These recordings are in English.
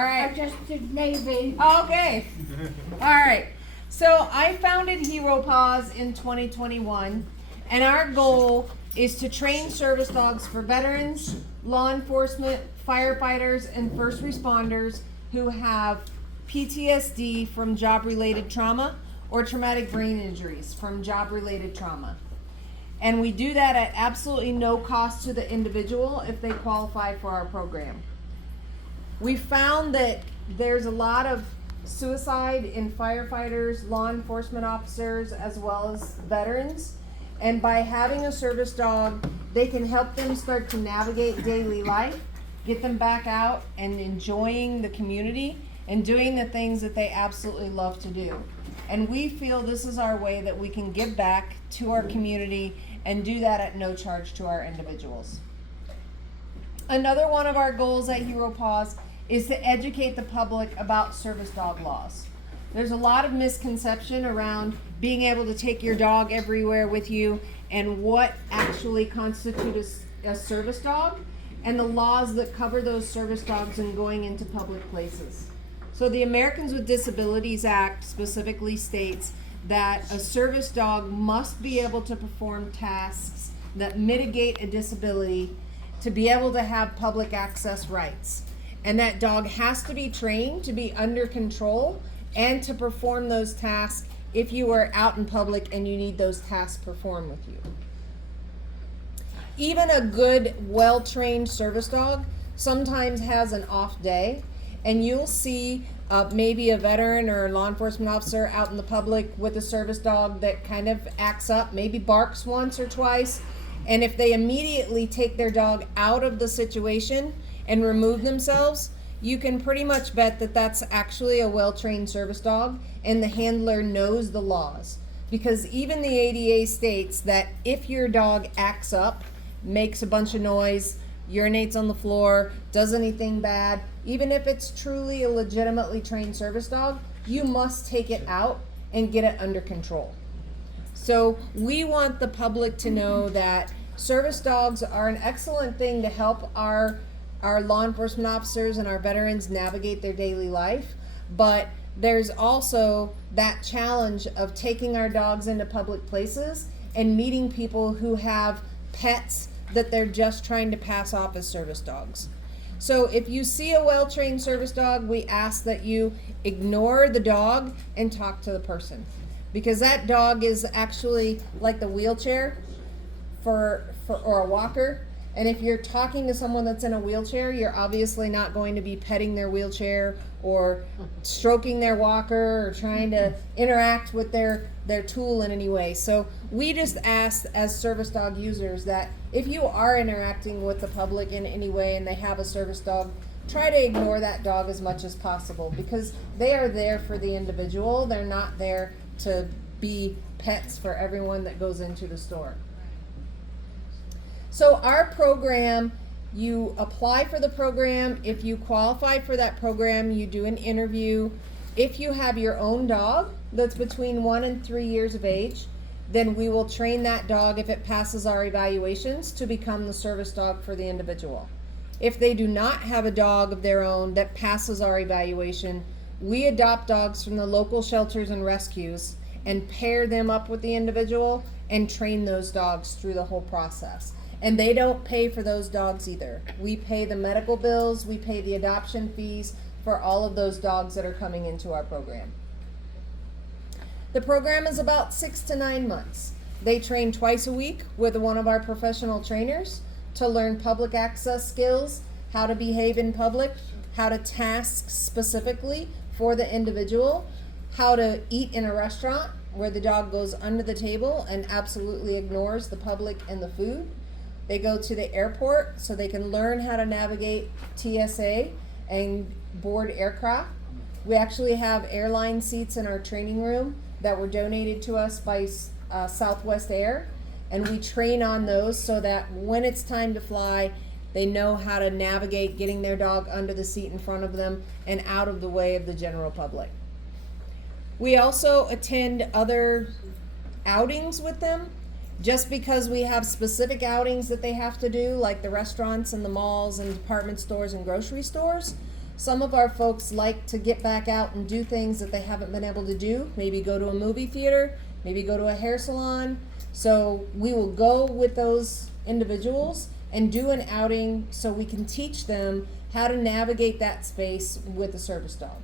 All right. I just did Navy. Okay. All right. So I founded Hero P.A.W.S in 2021, and our goal is to train service dogs for veterans, law enforcement, firefighters, and first responders who have PTSD from job-related trauma or traumatic brain injuries from job-related trauma. And we do that at absolutely no cost to the individual if they qualify for our program. We found that there's a lot of suicide in firefighters, law enforcement officers, as well as veterans. And by having a service dog, they can help them start to navigate daily life, get them back out and enjoying the community and doing the things that they absolutely love to do. And we feel this is our way that we can give back to our community and do that at no charge to our individuals. Another one of our goals at Hero P.A.W.S is to educate the public about service dog laws. There's a lot of misconception around being able to take your dog everywhere with you and what actually constitutes a service dog and the laws that cover those service dogs and going into public places. So the Americans with Disabilities Act specifically states that a service dog must be able to perform tasks that mitigate a disability to be able to have public access rights. And that dog has to be trained to be under control and to perform those tasks if you are out in public and you need those tasks performed with you. Even a good, well-trained service dog sometimes has an off day, and you'll see maybe a veteran or a law enforcement officer out in the public with a service dog that kind of acts up, maybe barks once or twice, and if they immediately take their dog out of the situation and remove themselves, you can pretty much bet that that's actually a well-trained service dog and the handler knows the laws. Because even the ADA states that if your dog acts up, makes a bunch of noise, urinates on the floor, does anything bad, even if it's truly a legitimately trained service dog, you must take it out and get it under control. So we want the public to know that service dogs are an excellent thing to help our law enforcement officers and our veterans navigate their daily life, but there's also that challenge of taking our dogs into public places and meeting people who have pets that they're just trying to pass off as service dogs. So if you see a well-trained service dog, we ask that you ignore the dog and talk to the person, because that dog is actually like the wheelchair or a walker. And if you're talking to someone that's in a wheelchair, you're obviously not going to be petting their wheelchair or stroking their walker or trying to interact with their tool in any way. So we just ask as service dog users that if you are interacting with the public in any way and they have a service dog, try to ignore that dog as much as possible, because they are there for the individual. They're not there to be pets for everyone that goes into the store. So our program, you apply for the program. If you qualify for that program, you do an interview. If you have your own dog that's between 1 and 3 years of age, then we will train that dog, if it passes our evaluations, to become the service dog for the individual. If they do not have a dog of their own that passes our evaluation, we adopt dogs from the local shelters and rescues and pair them up with the individual and train those dogs through the whole process. And they don't pay for those dogs either. We pay the medical bills, we pay the adoption fees for all of those dogs that are coming into our program. The program is about 6 to 9 months. They train twice a week with one of our professional trainers to learn public access skills, how to behave in public, how to task specifically for the individual, how to eat in a restaurant where the dog goes under the table and absolutely ignores the public and the food. They go to the airport so they can learn how to navigate TSA and board aircraft. We actually have airline seats in our training room that were donated to us by Southwest Air, and we train on those so that when it's time to fly, they know how to navigate getting their dog under the seat in front of them and out of the way of the general public. We also attend other outings with them. Just because we have specific outings that they have to do, like the restaurants and the malls and department stores and grocery stores, Some of our folks like to get back out and do things that they haven't been able to do. Maybe go to a movie theater, maybe go to a hair salon. So we will go with those individuals and do an outing so we can teach them how to navigate that space with a service dog.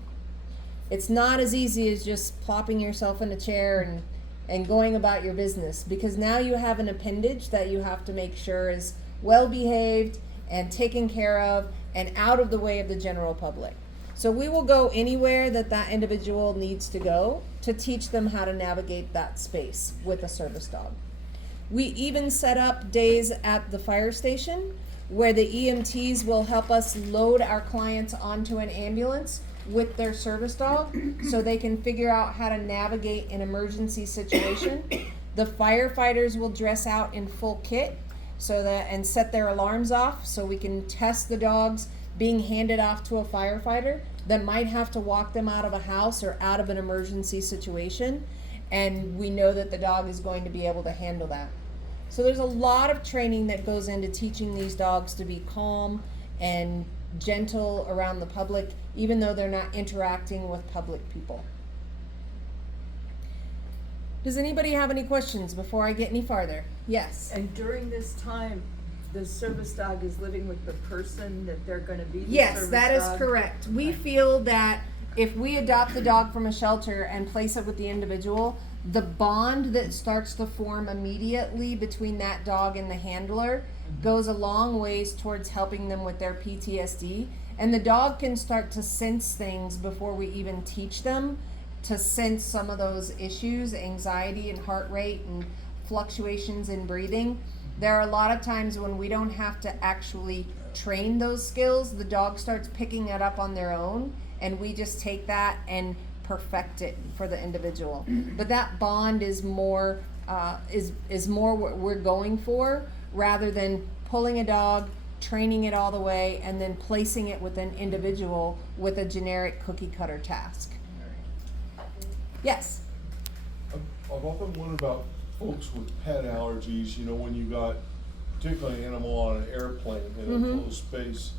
It's not as easy as just plopping yourself in a chair and going about your business, because now you have an appendage that you have to make sure is well behaved and taken care of and out of the way of the general public. So we will go anywhere that that individual needs to go to teach them how to navigate that space with a service dog. We even set up days at the fire station where the EMTs will help us load our clients onto an ambulance with their service dog so they can figure out how to navigate an emergency situation. The firefighters will dress out in full kit so that and set their alarms off so we can test the dogs being handed off to a firefighter that might have to walk them out of a house or out of an emergency situation, and we know that the dog is going to be able to handle that. So there's a lot of training that goes into teaching these dogs to be calm and gentle around the public, even though they're not interacting with public people. Does anybody have any questions before I get any farther? Yes. And during this time, the service dog is living with the person that they're going to be the Yes, service that is dog? correct. We feel that if we adopt the dog from a shelter and place it with the individual, the bond that starts to form immediately between that dog and the handler goes a long ways towards helping them with their PTSD. And the dog can start to sense things before we even teach them to sense some of those issues, anxiety and heart rate and fluctuations in breathing. There are a lot of times when we don't have to actually train those skills. The dog starts picking it up on their own, and we just take that and perfect it for the individual. But that bond is more what we're going for, rather than pulling a dog, training it all the way, and then placing it with an individual with a generic cookie cutter task. Yes. I've often wondered about folks with pet allergies, when you got particularly an animal on an airplane in a closed space.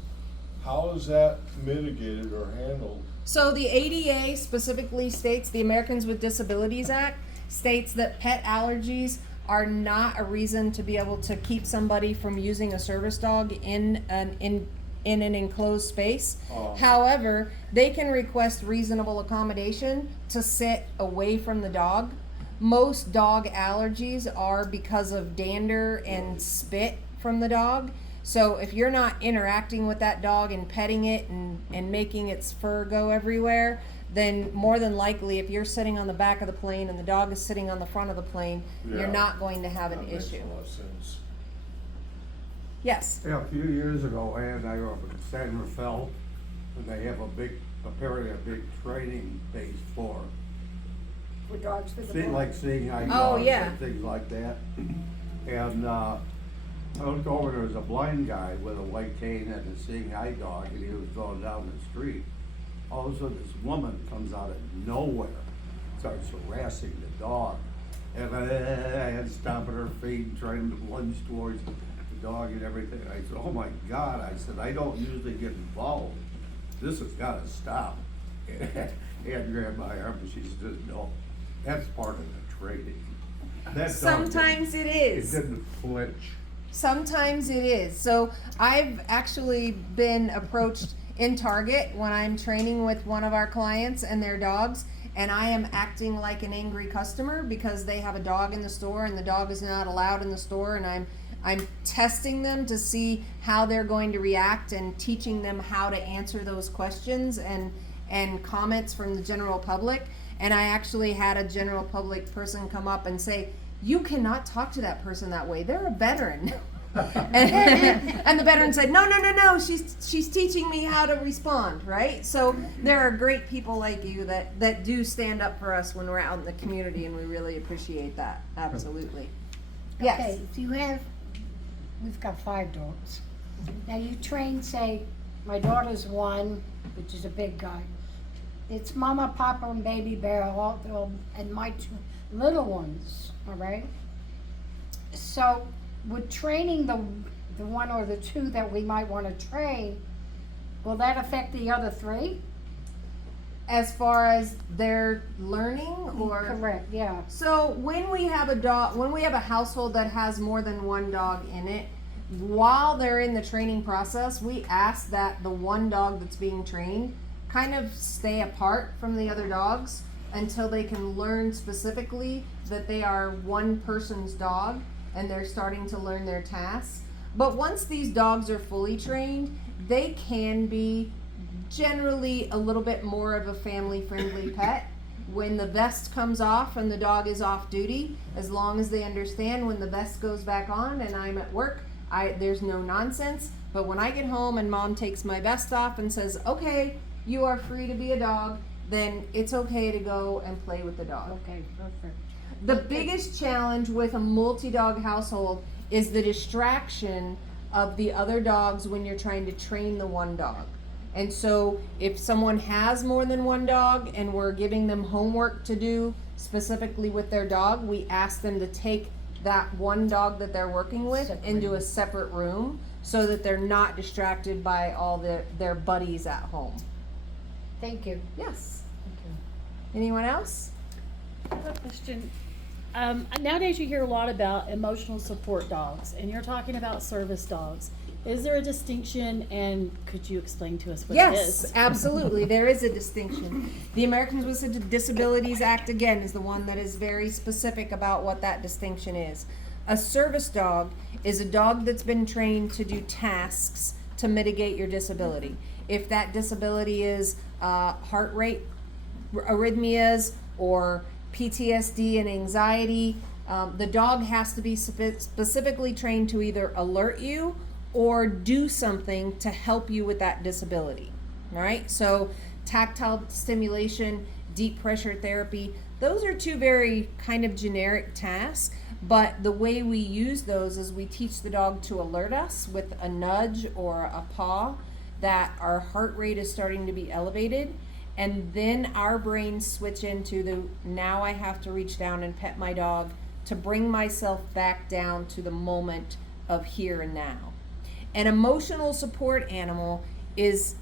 How is that mitigated or handled? So the ADA specifically states, the Americans with Disabilities Act states that pet allergies are not a reason to be able to keep somebody from using a service dog in an enclosed space. However, they can request reasonable accommodation to sit away from the dog. Most dog allergies are because of dander and spit from the dog. So if you're not interacting with that dog and petting it and making its fur go everywhere, then more than likely, if you're sitting on the back of the plane and the dog is sitting on the front of the plane, you're not going to have an issue. Makes a lot of sense. Yes. Yeah, a few years ago, Ann and I were up in San Rafael, and they have apparently a big training base for dogs for the seeing eye Oh, dogs yeah. and things like that. And I looked over, there was a blind guy with a white cane and a seeing eye dog, and he was going down the street. All of a sudden, this woman comes out of nowhere, starts harassing the dog, and stomping her feet and trying to lunge towards the dog and everything. I said, "Oh my God!" I said, "I don't usually get involved. This has got to stop." And grabbed my arm, and she said, "No, that's part of the training." That dog Sometimes it is. It didn't flinch. Sometimes it is. So I've actually been approached in Target when I'm training with one of our clients and their dogs, and I am acting like an angry customer because they have a dog in the store and the dog is not allowed in the store, and I'm testing them to see how they're going to react and teaching them how to answer those questions and comments from the general public. And I actually had a general public person come up and say, "You cannot talk to that person that way. They're a veteran." and the veteran said, no, she's teaching me how to respond, right? So there are great people like you that do stand up for us when we're out in the community, and we really appreciate that. Absolutely. Yes. Okay, if we've got 5 dogs. Now you train, say, my daughter's 1, which is a big guy. It's Mama, Papa, and Baby Bear, and my 2 little ones, all right? So with training the 1 or the 2 that we might want to train, Will that affect the other 3? As far as their learning or? Correct, yeah. So when we have a household that has more than one dog in it, while they're in the training process, we ask that the one dog that's being trained kind of stay apart from the other dogs until they can learn specifically that they are one person's dog and they're starting to learn their tasks. But once these dogs are fully trained, they can be generally a little bit more of a family-friendly pet. When the vest comes off and the dog is off duty, as long as they understand when the vest goes back on and I'm at work, there's no nonsense. But when I get home and mom takes my vest off and says, okay, you are free to be a dog, then it's okay to go and play with the dog. Okay, perfect. The biggest challenge with a multi-dog household is the distraction of the other dogs when you're trying to train the one dog. And so if someone has more than one dog and we're giving them homework to do specifically with their dog, we ask them to take that one dog that they're working with into a separate room so that they're not distracted by all their buddies at home. Thank you. Yes. Anyone else? I have a question. Nowadays you hear a lot about emotional support dogs, and you're talking about service dogs. Is there a distinction, and could you explain to us what it Yes, is? absolutely. There is a distinction. The Americans with Disabilities Act, again, is the one that is very specific about what that distinction is. A service dog is a dog that's been trained to do tasks to mitigate your disability. If that disability is heart rate arrhythmias or PTSD and anxiety, the dog has to be specifically trained to either alert you or do something to help you with that disability, right? So tactile stimulation, deep pressure therapy, those are two very kind of generic tasks, but the way we use those is we teach the dog to alert us with a nudge or a paw that our heart rate is starting to be elevated, and then our brains switch into the now I have to reach down and pet my dog to bring myself back down to the moment of here and now. An emotional support animal is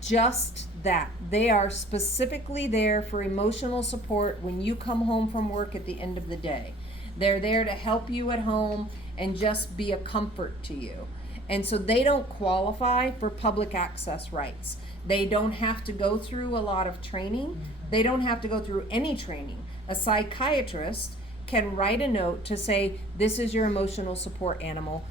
just that. They are specifically there for emotional support when you come home from work at the end of the day. They're there to help you at home and just be a comfort to you. And so they don't qualify for public access rights. They don't have to go through a lot of training. They don't have to go through any training. A psychiatrist can write a note to say, this is your emotional support animal.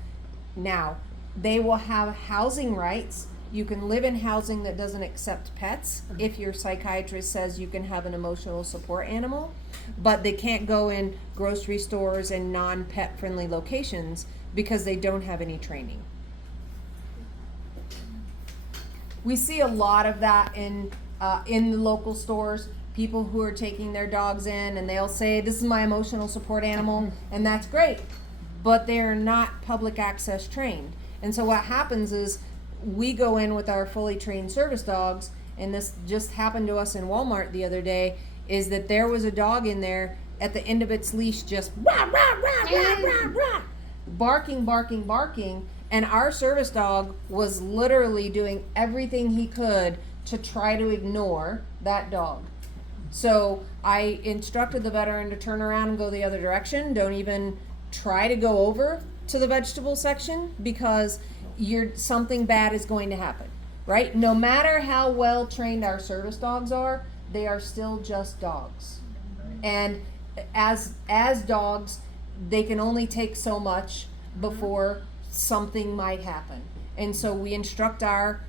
Now, they will have housing rights. You can live in housing that doesn't accept pets if your psychiatrist says you can have an emotional support animal, but they can't go in grocery stores and non-pet friendly locations because they don't have any training. We see a lot of that in the local stores. People who are taking their dogs in and they'll say, this is my emotional support animal, and that's great, but they're not public access trained. And so what happens is we go in with our fully trained service dogs, and this just happened to us in Walmart the other day, is that there was a dog in there at the end of its leash just rah, rah, rah, rah, rah, rah, barking, barking, barking, and our service dog was literally doing everything he could to try to ignore that dog. So I instructed the veteran to turn around and go the other direction. Don't even try to go over to the vegetable section because something bad is going to happen, right? No matter how well trained our service dogs are, they are still just dogs. And as dogs, they can only take so much before something might happen. And so we instruct our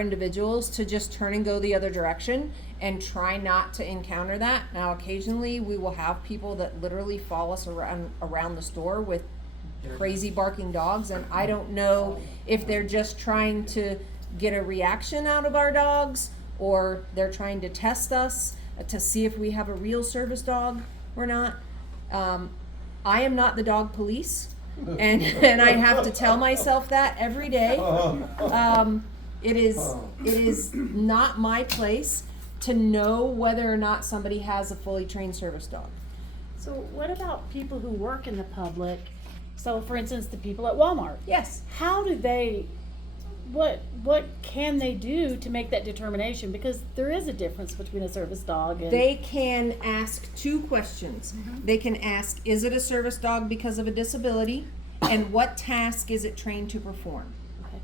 individuals to just turn and go the other direction and try not to encounter that. Now, occasionally we will have people that literally follow us around the store with crazy barking dogs, and I don't know if they're just trying to get a reaction out of our dogs or they're trying to test us to see if we have a real service dog or not. I am not the dog police, and I have to tell myself that every day. It is not my place to know whether or not somebody has a fully trained service dog. So what about people who work in the public? So for instance, the people at Walmart. Yes. How do they what can they do to make that determination? Because there is a difference between a service dog and. They can ask two questions. They can ask, is it a service dog because of a disability? And what task is it trained to perform? Okay.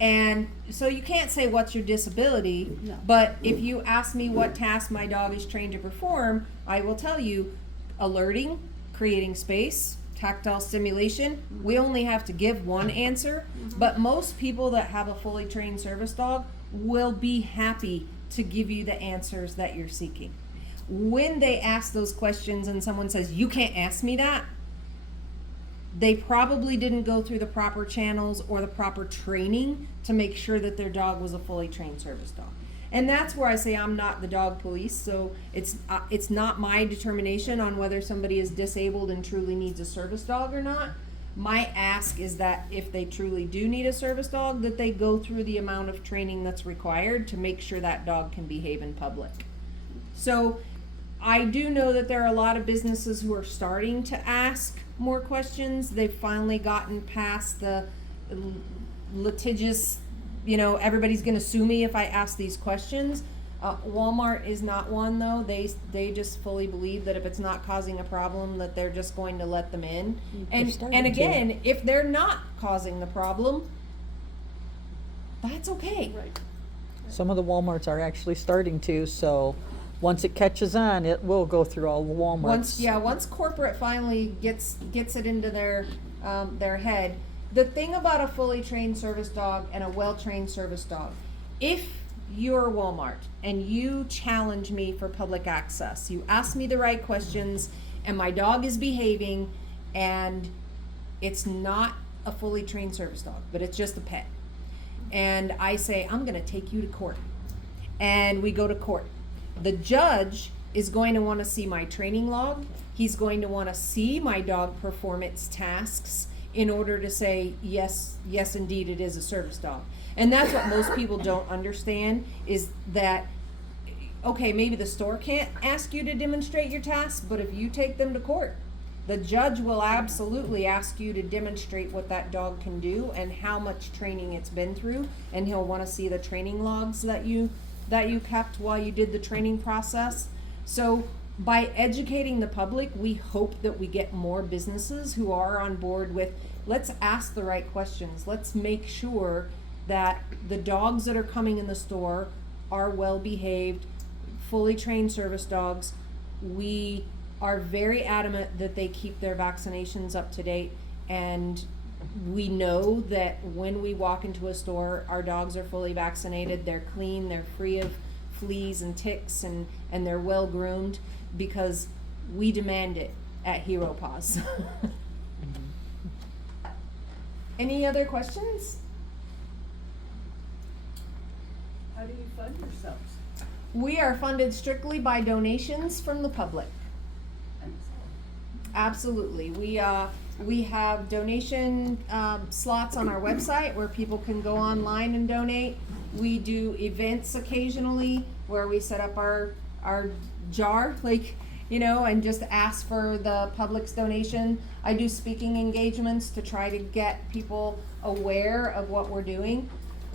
And so you can't say what's your disability, No. but if you ask me what task my dog is trained to perform, I will tell you alerting, creating space, tactile stimulation. We only have to give one answer, but most people that have a fully trained service dog will be happy to give you the answers that you're seeking. When they ask those questions and someone says, you can't ask me that, they probably didn't go through the proper channels or the proper training to make sure that their dog was a fully trained service dog. And that's where I say I'm not the dog police, so it's not my determination on whether somebody is disabled and truly needs a service dog or not. My ask is that if they truly do need a service dog, that they go through the amount of training that's required to make sure that dog can behave in public. So I do know that there are a lot of businesses who are starting to ask more questions. They've finally gotten past the litigious, everybody's gonna sue me if I ask these questions. Walmart is not one though. They just fully believe that if it's not causing a problem, that they're just going to let them in. And again, if they're not causing the problem, that's okay. Right. Some of the Walmarts are actually starting to, so once it catches on, it will go through all the Walmarts. Once corporate finally gets it into their head. The thing about a fully trained service dog and a well-trained service dog, if you're Walmart and you challenge me for public access, you ask me the right questions and my dog is behaving and it's not a fully trained service dog, but it's just a pet. And I say, I'm gonna take you to court. And we go to court. The judge is going to want to see my training log. He's going to want to see my dog perform its tasks in order to say, yes, indeed, it is a service dog. And that's what most people don't understand is that, okay, maybe the store can't ask you to demonstrate your tasks, but if you take them to court, the judge will absolutely ask you to demonstrate what that dog can do and how much training it's been through, and he'll want to see the training logs that you kept while you did the training process. So by educating the public, we hope that we get more businesses who are on board with, let's ask the right questions. Let's make sure that the dogs that are coming in the store are well behaved, fully trained service dogs. We are very adamant that they keep their vaccinations up to date, and we know that when we walk into a store, our dogs are fully vaccinated, they're clean, they're free of fleas and ticks, and they're well groomed because we demand it at Hero P.A.W.S. Any other questions? How do you fund yourselves? We are funded strictly by donations from the public. Absolutely. We have donation slots on our website where people can go online and donate. We do events occasionally where we set up our jar, and just ask for the public's donation. I do speaking engagements to try to get people aware of what we're doing.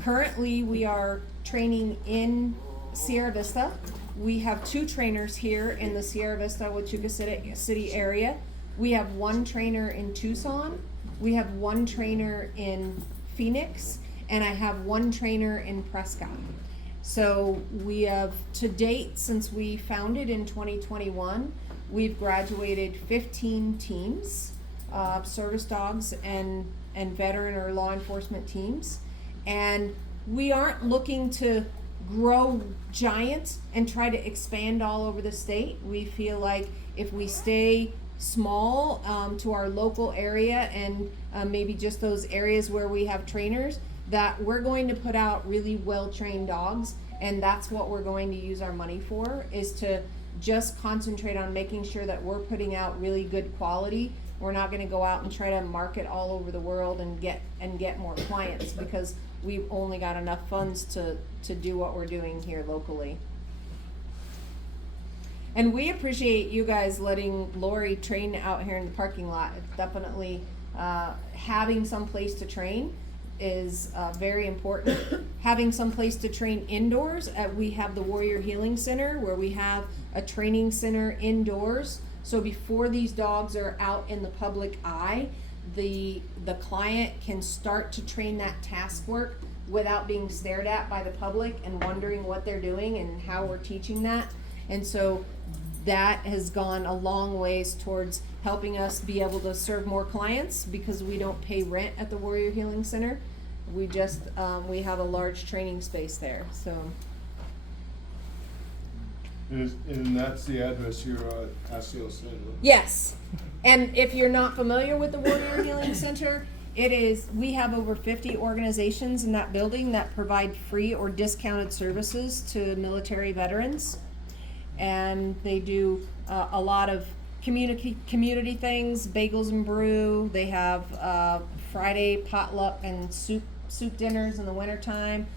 Currently, we are training in Sierra Vista. We have 2 trainers here in the Sierra Vista, Huachuca City area. We have 1 trainer in Tucson. We have 1 trainer in Phoenix, and I have 1 trainer in Prescott. So we have, to date, since we founded in 2021, we've graduated 15 teams, service dogs and veteran or law enforcement teams. And we aren't looking to grow giant and try to expand all over the state. We feel like if we stay small to our local area and maybe just those areas where we have trainers, that we're going to put out really well-trained dogs, and that's what we're going to use our money for, is to just concentrate on making sure that we're putting out really good quality. We're not going to go out and try to market all over the world and get more clients, because we've only got enough funds to do what we're doing here locally. And we appreciate you guys letting Lori train out here in the parking lot. It's definitely having some place to train is very important. Having some place to train indoors. We have the Warrior Healing Center where we have a training center indoors. So before these dogs are out in the public eye, the client can start to train that task work without being stared at by the public and wondering what they're doing and how we're teaching that. And so that has gone a long ways towards helping us be able to serve more clients because we don't pay rent at the Warrior Healing Center. We just, we have a large training space there, so. And that's the address here at Asio Center. Yes, and if you're not familiar with the Warrior Healing Center, we have over 50 organizations in that building that provide free or discounted services to military veterans. And they do a lot of community things, bagels and brew. They have Friday potluck and soup dinners in the wintertime.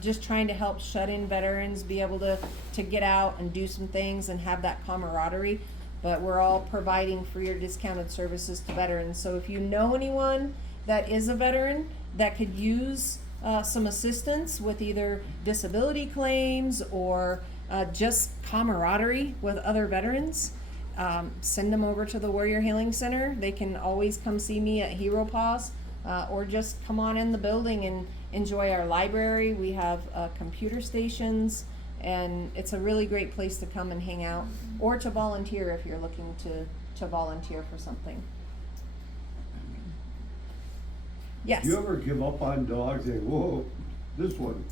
Just trying to help shut-in veterans be able to get out and do some things and have that camaraderie. But we're all providing free or discounted services to veterans. So if you know anyone that is a veteran that could use some assistance with either disability claims or just camaraderie with other veterans, send them over to the Warrior Healing Center. They can always come see me at Hero P.A.W.S. Or just come on in the building and enjoy our library. We have computer stations, and it's a really great place to come and hang out or to volunteer if you're looking to volunteer for something. Yes. Do you ever give up on dogs and, whoa, this one,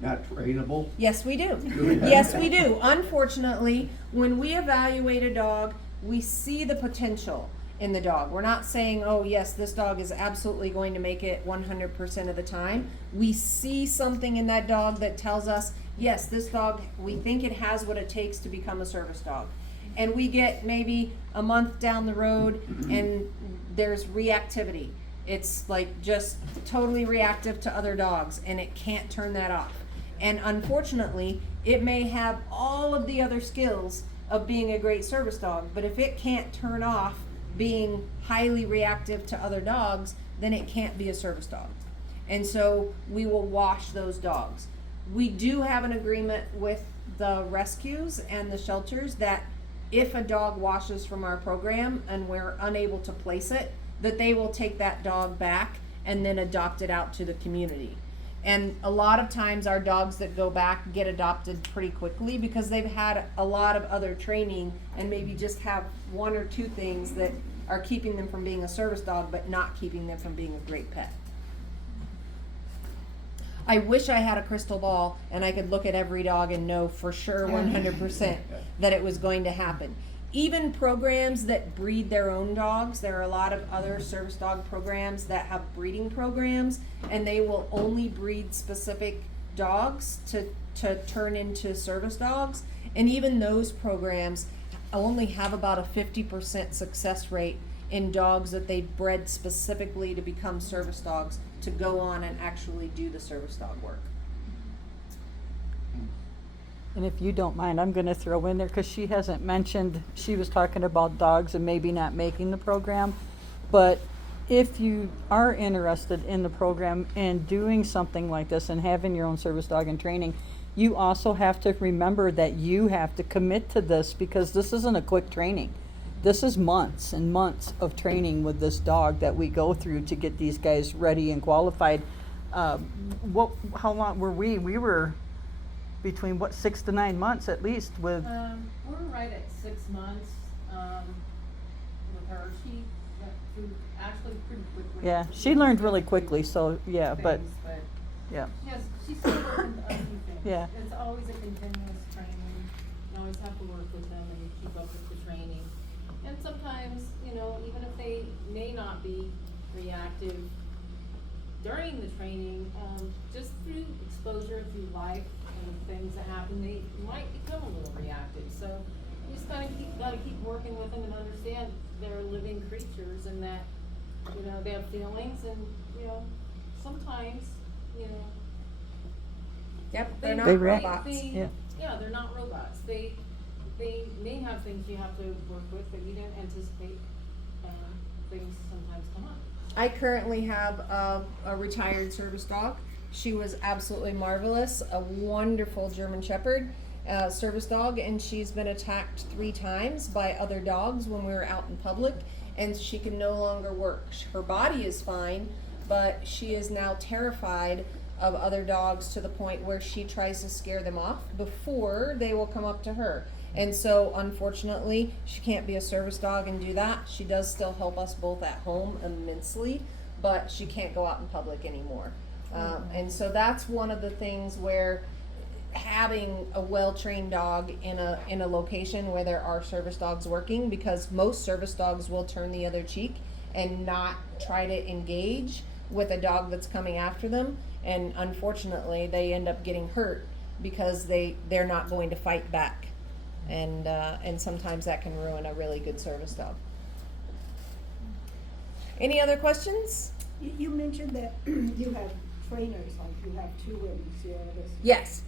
not trainable? Yes, we do. Yes, we do. Unfortunately, when we evaluate a dog, we see the potential in the dog. We're not saying, oh yes, this dog is absolutely going to make it 100% of the time. We see something in that dog that tells us, yes, this dog, we think it has what it takes to become a service dog. And we get maybe a month down the road and there's reactivity. It's like just totally reactive to other dogs and it can't turn that off. And unfortunately, it may have all of the other skills of being a great service dog, but if it can't turn off being highly reactive to other dogs, then it can't be a service dog. And so we will wash those dogs. We do have an agreement with the rescues and the shelters that if a dog washes from our program and we're unable to place it, that they will take that dog back and then adopt it out to the community. And a lot of times our dogs that go back get adopted pretty quickly because they've had a lot of other training and maybe just have one or two things that are keeping them from being a service dog but not keeping them from being a great pet. I wish I had a crystal ball and I could look at every dog and know for sure 100% that it was going to happen. Even programs that breed their own dogs, there are a lot of other service dog programs that have breeding programs, and they will only breed specific dogs to turn into service dogs. And even those programs only have about a 50% success rate in dogs that they bred specifically to become service dogs to go on and actually do the service dog work. And if you don't mind, I'm gonna throw in there, cause she hasn't mentioned, she was talking about dogs and maybe not making the program. But if you are interested in the program and doing something like this and having your own service dog and training, you also have to remember that you have to commit to this because this isn't a quick training. This is months and months of training with this dog that we go through to get these guys ready and qualified. How long were we? We were between 6 to 9 months at least with. We're right at 6 months with her. She got through actually pretty quickly. Yeah, she learned really quickly. So yeah, but yeah. Yes, she's still working on a few things. Yeah. It's always a continuous training. You always have to work with them and keep up with the training. And sometimes, you know, even if they may not be reactive during the training, just through exposure, through life and things that happen, they might become a little reactive. So you just gotta keep working with them and understand they're living creatures and that, you know, they have feelings and, you know, sometimes, you know. Yep, they're not They react. robots. Yeah, they're not robots. They may have things you have to work with that you didn't anticipate. things sometimes come up. I currently have a retired service dog. She was absolutely marvelous, a wonderful German Shepherd service dog, and she's been attacked 3 times by other dogs when we were out in public, and she can no longer work. Her body is fine, but she is now terrified of other dogs to the point where she tries to scare them off before they will come up to her. And so, unfortunately, she can't be a service dog and do that. She does still help us both at home immensely, but she can't go out in public anymore. And so that's one of the things where having a well-trained dog in a location where there are service dogs working, because most service dogs will turn the other cheek and not try to engage with a dog that's coming after them, and unfortunately they end up getting hurt because they're not going to fight back, and sometimes that can ruin a really good service dog. Any other questions? You mentioned that you have trainers, like you have 2 in Sierra Vista. Yes.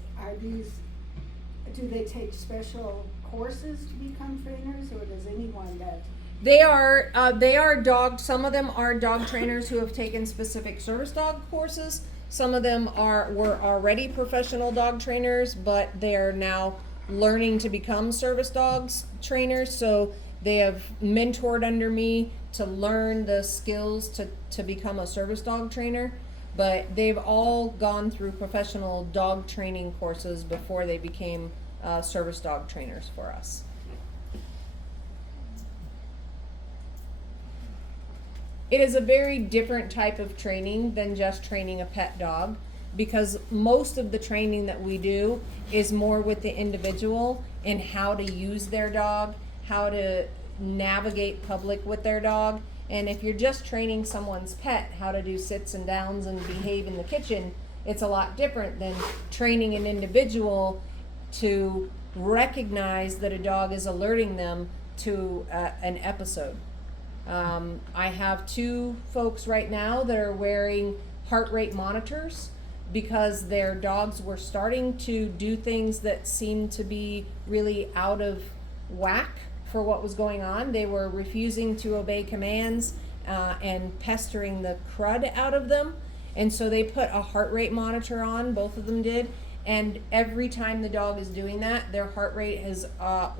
Do they take special courses to become trainers, or does anyone that? They are dog, some of them are dog trainers who have taken specific service dog courses. Some of them were already professional dog trainers, but they're now learning to become service dogs trainers. So they have mentored under me to learn the skills to become a service dog trainer. But they've all gone through professional dog training courses before they became service dog trainers for us. It is a very different type of training than just training a pet dog, because most of the training that we do is more with the individual in how to use their dog, how to navigate public with their dog. And if you're just training someone's pet how to do sits and downs and behave in the kitchen, it's a lot different than training an individual to recognize that a dog is alerting them to an episode. I have 2 folks right now that are wearing heart rate monitors because their dogs were starting to do things that seemed to be really out of whack for what was going on. They were refusing to obey commands and pestering the crud out of them. And so they put a heart rate monitor on, both of them did. And every time the dog is doing that, their heart rate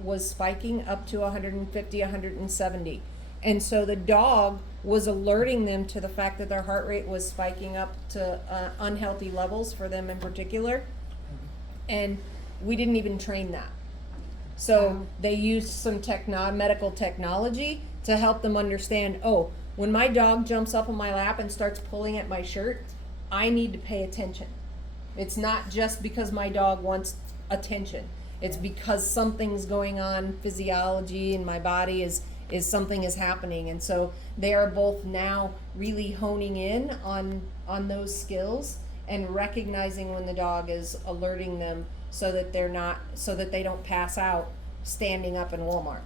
was spiking up to 150, 170. And so the dog was alerting them to the fact that their heart rate was spiking up to unhealthy levels for them in particular. And we didn't even train that. So they used some medical technology to help them understand, oh, when my dog jumps up on my lap and starts pulling at my shirt, I need to pay attention. It's not just because my dog wants attention. It's because something's going on, physiology in my body is something is happening. And so they are both now really honing in on those skills and recognizing when the dog is alerting them so that they don't pass out standing up in Walmart.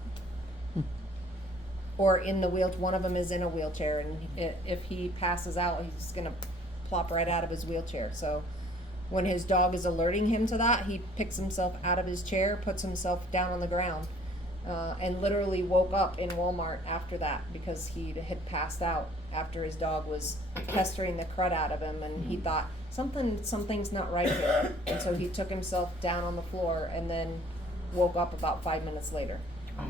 Or in the wheelchair. One of them is in a wheelchair, and if he passes out, he's gonna plop right out of his wheelchair. So when his dog is alerting him to that, he picks himself out of his chair, puts himself down on the ground, and literally woke up in Walmart after that because he had passed out after his dog was pestering the crud out of him, and he thought something's not right here. And so he took himself down on the floor and then woke up about 5 minutes later. Wow.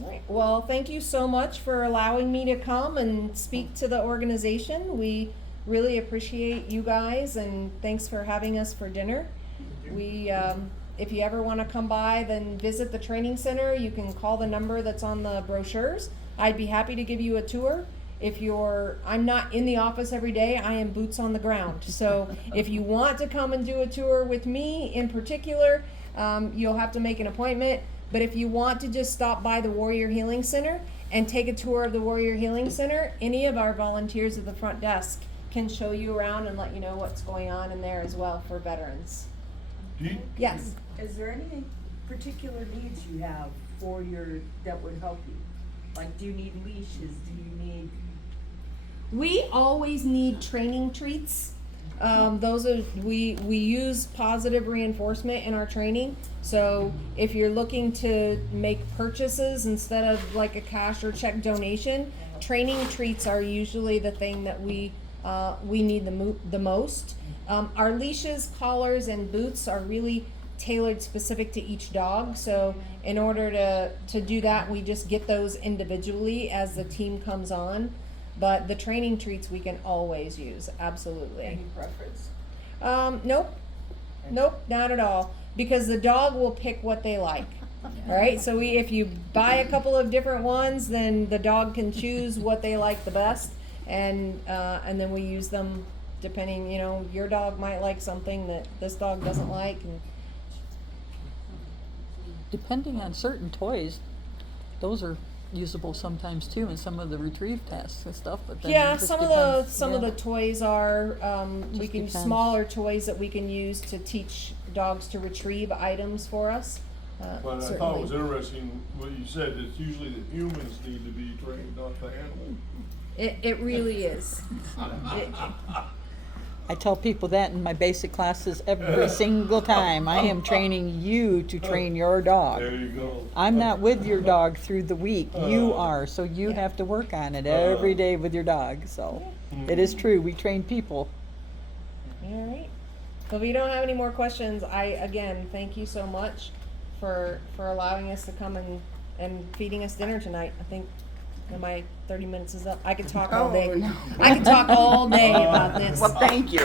All right. Well, thank you so much for allowing me to come and speak to the organization. We really appreciate you guys, and thanks for having us for dinner. We, if you ever want to come by, then visit the training center. You can call the number that's on the brochures. I'd be happy to give you a tour. I'm not in the office every day. I am boots on the ground. So if you want to come and do a tour with me in particular, you'll have to make an appointment. But if you want to just stop by the Warrior Healing Center and take a tour of the Warrior Healing Center, any of our volunteers at the front desk can show you around and let you know what's going on in there as well for veterans. Yes. Is there any particular needs you have that would help you? Like, do you need leashes? Do you need? We always need training treats. We use positive reinforcement in our training. So if you're looking to make purchases instead of like a cash or check donation, training treats are usually the thing that we need the most. Our leashes, collars, and boots are really tailored specific to each dog. So in order to do that, we just get those individually as the team comes on. But the training treats we can always use, absolutely. Any preference? Nope, not at all. Because the dog will pick what they like. All right, so if you buy a couple of different ones, then the dog can choose what they like the best, and then we use them depending. Your dog might like something that this dog doesn't like, and Depending on certain toys, those are usable sometimes too in some of the retrieve tests and stuff, but then it yeah, just some depends. of the Yeah. toys are we Just can depends. smaller toys that we can use to teach dogs to retrieve items for us. But I thought it was interesting what you said, it's usually the humans need to be trained, not the animal. It really is. I tell people that in my basic classes every single time. I am training you to train your dog. There you go. I'm not with your dog through the week. You are, so you Yeah. have to work on it every day with your dog. So it is true. We train people. All right. So if you don't have any more questions, again thank you so much for allowing us to come and feeding us dinner tonight. I think my 30 minutes is up. I could talk all day. Oh, no. I could talk all day about this. Well, thank you.